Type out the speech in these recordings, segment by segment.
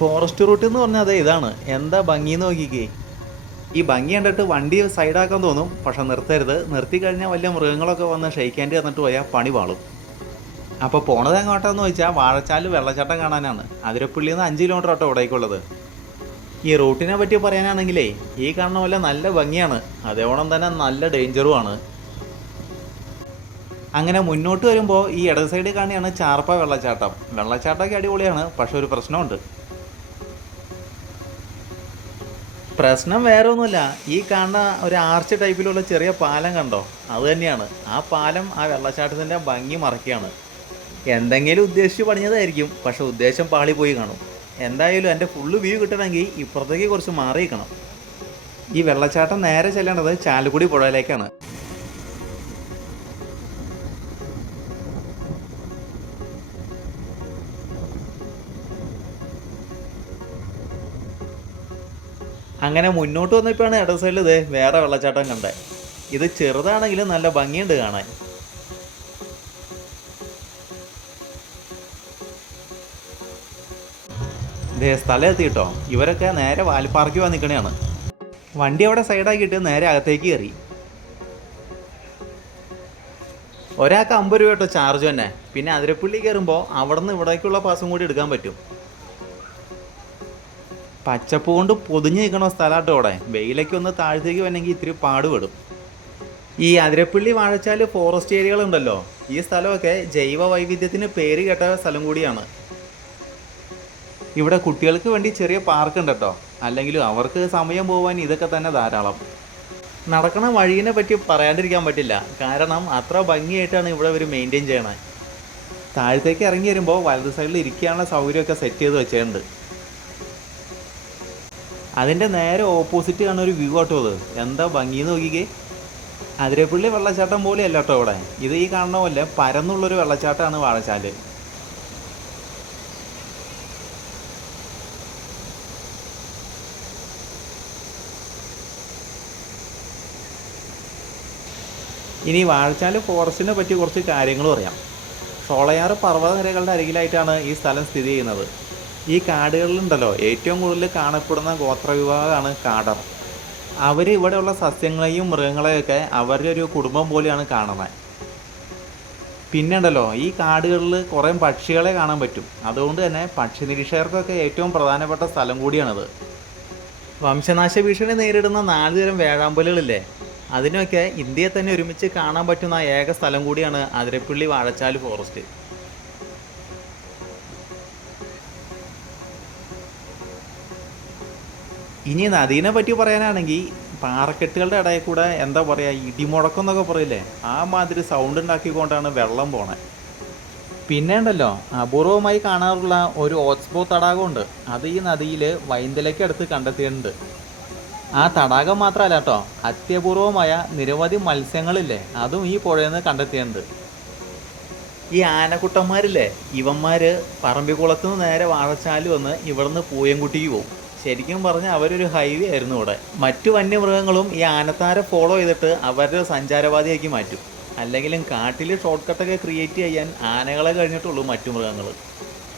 Forest route എന്ന് പറഞ്ഞാൽ അതെ ഇതാണ്. എന്താ ഭംഗിന്ന് നോക്കിക്കേ. ഈ ഭംഗി കണ്ടിട്ട് വണ്ടി സൈഡാക്കാൻ തോന്നും, പക്ഷെ നിർത്തരുത്. നിർത്തി കഴിഞ്ഞാൽ വലിയ മൃഗങ്ങളൊക്കെ വന്ന് ഷെയ്ക്കാൻഡ് തന്നിട്ട് പോയാൽ പണി പാളും. അപ്പോൾ പോണത് എങ്ങോട്ടാന്ന് ചോദിച്ചാൽ വാഴച്ചാൽ വെള്ളച്ചാട്ടം കാണാനാണ്. അതിരപ്പള്ളിയിൽ നിന്ന് 5 കിലോമീറ്റർ ആട്ടോ ഇവിടേക്കുള്ളത്. ഈ റൂട്ടിനെ പറ്റി പറയാനാണെങ്കിലേ ഈ കാണുന്ന പോലെ നല്ല ഭംഗിയാണ്, അതേവണ്ണം തന്നെ നല്ല ഡേഞ്ചറുമാണ്. അങ്ങനെ മുന്നോട്ട് വരുമ്പോൾ ഈ ഇടത് സൈഡിൽ കാണിയാണ് ചാർപ്പ വെള്ളച്ചാട്ടം. വെള്ളച്ചാട്ടമൊക്കെ അടിപൊളിയാണ്, പക്ഷെ ഒരു പ്രശ്നമുണ്ട്. പ്രശ്നം വേറെ ഒന്നുമില്ല, ഈ കാണുന്ന ഒരു ആർച്ച് ടൈപ്പിലുള്ള ചെറിയ പാലം കണ്ടോ, അത് തന്നെയാണ്. ആ പാലം ആ വെള്ളച്ചാട്ടത്തിൻ്റെ ഭംഗി മറക്കുകയാണ്. എന്തെങ്കിലും ഉദ്ദേശിച്ച് പണിഞ്ഞതായിരിക്കും, പക്ഷെ ഉദ്ദേശം പാളി പോയി കാണും. എന്തായാലും എൻ്റെ ഫുള്ള് വ്യൂ കിട്ടണമെങ്കിൽ ഇപ്പുറത്തേക്ക് കുറച്ച് മാറിയിരിക്കണം. ഈ വെള്ളച്ചാട്ടം നേരെ ചെല്ലേണ്ടത് ചാലക്കുടി പുഴയിലേക്കാണ്. അങ്ങനെ മുന്നോട്ട് വന്നപ്പോഴാണ് ഇടത് സൈഡിൽ ഇത് വേറെ വെള്ളച്ചാട്ടം കണ്ടത്. ഇത് ചെറുതാണെങ്കിലും നല്ല ഭംഗിയുണ്ട് കാണാൻ. ഇതേ സ്ഥലം എത്തിയിട്ടോ. ഇവരൊക്കെ നേരെ വാൽപ്പാറയ്ക്ക് വന്ന് നിൽക്കണതാണ്. വണ്ടി അവിടെ സൈഡാക്കിയിട്ട് നേരെ അകത്തേക്ക് കയറി. ഒരാൾക്ക് 50 രൂപ കേട്ടോ ചാർജ് തന്നെ. പിന്നെ അതിരപ്പള്ളി കയറുമ്പോൾ അവിടെ നിന്ന് ഇവിടേക്കുള്ള പാസും കൂടി എടുക്കാൻ പറ്റും. പച്ചപ്പ് കൊണ്ട് പൊതിഞ്ഞ് നിൽക്കണ സ്ഥലമാട്ടോ അവിടെ. വെയിലൊക്കെ ഒന്ന് താഴത്തേക്ക് വന്നെങ്കിൽ ഇത്തിരി പാടുപെടും. ഈ അതിരപ്പള്ളി വാഴച്ചാൽ ഫോറസ്റ്റ് ഏരിയകളുണ്ടല്ലോ, ഈ സ്ഥലമൊക്കെ ജൈവ വൈവിധ്യത്തിന് പേര് കേട്ട സ്ഥലം കൂടിയാണ്. ഇവിടെ കുട്ടികൾക്ക് വേണ്ടി ചെറിയ പാർക്ക് ഉണ്ട് കേട്ടോ. അല്ലെങ്കിലും അവർക്ക് സമയം പോകാൻ ഇതൊക്കെ തന്നെ ധാരാളം. നടക്കണ വഴീനെ പറ്റി പറയാണ്ടിരിക്കാൻ പറ്റില്ല, കാരണം അത്ര ഭംഗിയായിട്ടാണ് ഇവിടെ ഇവർ മെയിൻറ്റെയിൻ ചെയ്യണത്. താഴത്തേക്ക് ഇറങ്ങി വരുമ്പോൾ വലത് സൈഡിൽ ഇരിക്കാനുള്ള സൗകര്യമൊക്കെ സെറ്റ് ചെയ്ത് വെച്ചിട്ടുണ്ട്. അതിൻ്റെ നേരെ ഓപ്പോസിറ്റ് കാണുന്ന ഒരു വ്യൂ ആട്ടോ അത്. എന്താ ഭംഗിന്ന് നോക്കിക്കേ. അതിരപ്പള്ളി വെള്ളച്ചാട്ടം പോലെയല്ല കേട്ടോ ഇവിടെ. ഇത് ഈ കാണുന്ന പോലെ പരന്നുള്ളൊരു വെള്ളച്ചാട്ടമാണ് വാഴച്ചാൽ. ഇനി വാഴച്ചാൽ ഫോറസ്റ്റിനെ പറ്റി കുറച്ച് കാര്യങ്ങൾ പറയാം. ഷോളയാർ പർവ്വതനിരകളുടെ അരികിലായിട്ടാണ് ഈ സ്ഥലം സ്ഥിതി ചെയ്യുന്നത്. ഈ കാടുകളിലുണ്ടല്ലോ ഏറ്റവും കൂടുതൽ കാണപ്പെടുന്ന ഗോത്രവിഭാഗമാണ് കാടർ. അവർ ഇവിടെയുള്ള സസ്യങ്ങളെയും മൃഗങ്ങളെയൊക്കെ അവരുടെ ഒരു കുടുംബം പോലെയാണ് കാണുന്നത്. പിന്നെ ഉണ്ടല്ലോ ഈ കാടുകളിൽ കുറേ പക്ഷികളെ കാണാൻ പറ്റും. അതുകൊണ്ട് തന്നെ പക്ഷി നിരീക്ഷകർക്കൊക്കെ ഏറ്റവും പ്രധാനപ്പെട്ട സ്ഥലം കൂടിയാണിത്. വംശനാശ ഭീഷണി നേരിടുന്ന 4 തരം വേഴാമ്പലുകളില്ലേ, അതിനൊക്കെ ഇന്ത്യയെ തന്നെ ഒരുമിച്ച് കാണാൻ പറ്റുന്ന ഏക സ്ഥലം കൂടിയാണ് അതിരപ്പള്ളി വാഴച്ചാൽ ഫോറസ്റ്റ്. ഇനി നദീനെ പറ്റി പറയാനാണെങ്കിൽ പാറക്കെട്ടുകളുടെ ഇടയിൽ കൂടെ എന്താ പറയുക, ഇടിമുഴക്കം എന്നൊക്കെ പറയില്ലേ, ആ മാതിരി സൗണ്ട് ഉണ്ടാക്കിക്കൊണ്ടാണ് വെള്ളം പോണേ. പിന്നെ ഉണ്ടല്ലോ അപൂർവമായി കാണാറുള്ള ഒരു ഓക്സ്ബോ തടാകമുണ്ട്. അത് ഈ നദിയിൽ വൈന്തലയ്ക്ക് അടുത്ത് കണ്ടെത്തിയിട്ടുണ്ട്. ആ തടാകം മാത്രമല്ല കേട്ടോ, അത്യപൂർവമായ നിരവധി മത്സ്യങ്ങളില്ലേ, അതും ഈ പുഴയിൽ നിന്ന് കണ്ടെത്തിയിട്ടുണ്ട്. ഈ ആനക്കുട്ടന്മാരില്ലേ, ഇവന്മാർ പറമ്പിക്കുളത്ത് നിന്ന് നേരെ വാഴച്ചാൽ വന്ന് ഇവിടുന്ന് പൂയംകുട്ടിക്ക് പോകും. ശരിക്കും പറഞ്ഞാൽ അവരൊരു ഹൈവേ ആയിരുന്നു ഇവിടെ. മറ്റു വന്യമൃഗങ്ങളും ഈ ആനത്താരെ ഫോളോ ചെയ്തിട്ട് അവരുടെ സഞ്ചാരപാതയാക്കി മാറ്റും. അല്ലെങ്കിലും കാട്ടിൽ ഷോർട്ട് കട്ടൊക്കെ ക്രിയേറ്റ് ചെയ്യാൻ ആനകളെ കഴിഞ്ഞിട്ടുള്ളൂ മറ്റു മൃഗങ്ങൾ.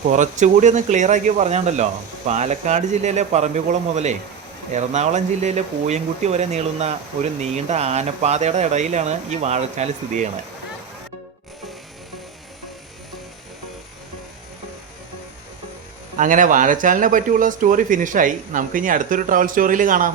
കുറച്ചുകൂടി ഒന്ന് ക്ലിയർ ആക്കി പറഞ്ഞാണ്ടല്ലോ, പാലക്കാട് ജില്ലയിലെ പറമ്പിക്കുളം മുതലേ എറണാകുളം ജില്ലയിലെ പൂയംകുട്ടി വരെ നീളുന്ന ഒരു നീണ്ട ആനപ്പാതയുടെ ഇടയിലാണ് ഈ വാഴച്ചാൽ സ്ഥിതി ചെയ്യണത്. അങ്ങനെ വാഴച്ചാലിനെ പറ്റിയുള്ള സ്റ്റോറി ഫിനിഷായി. നമുക്കിനി അടുത്തൊരു ട്രാവൽ സ്റ്റോറിയിൽ കാണാം.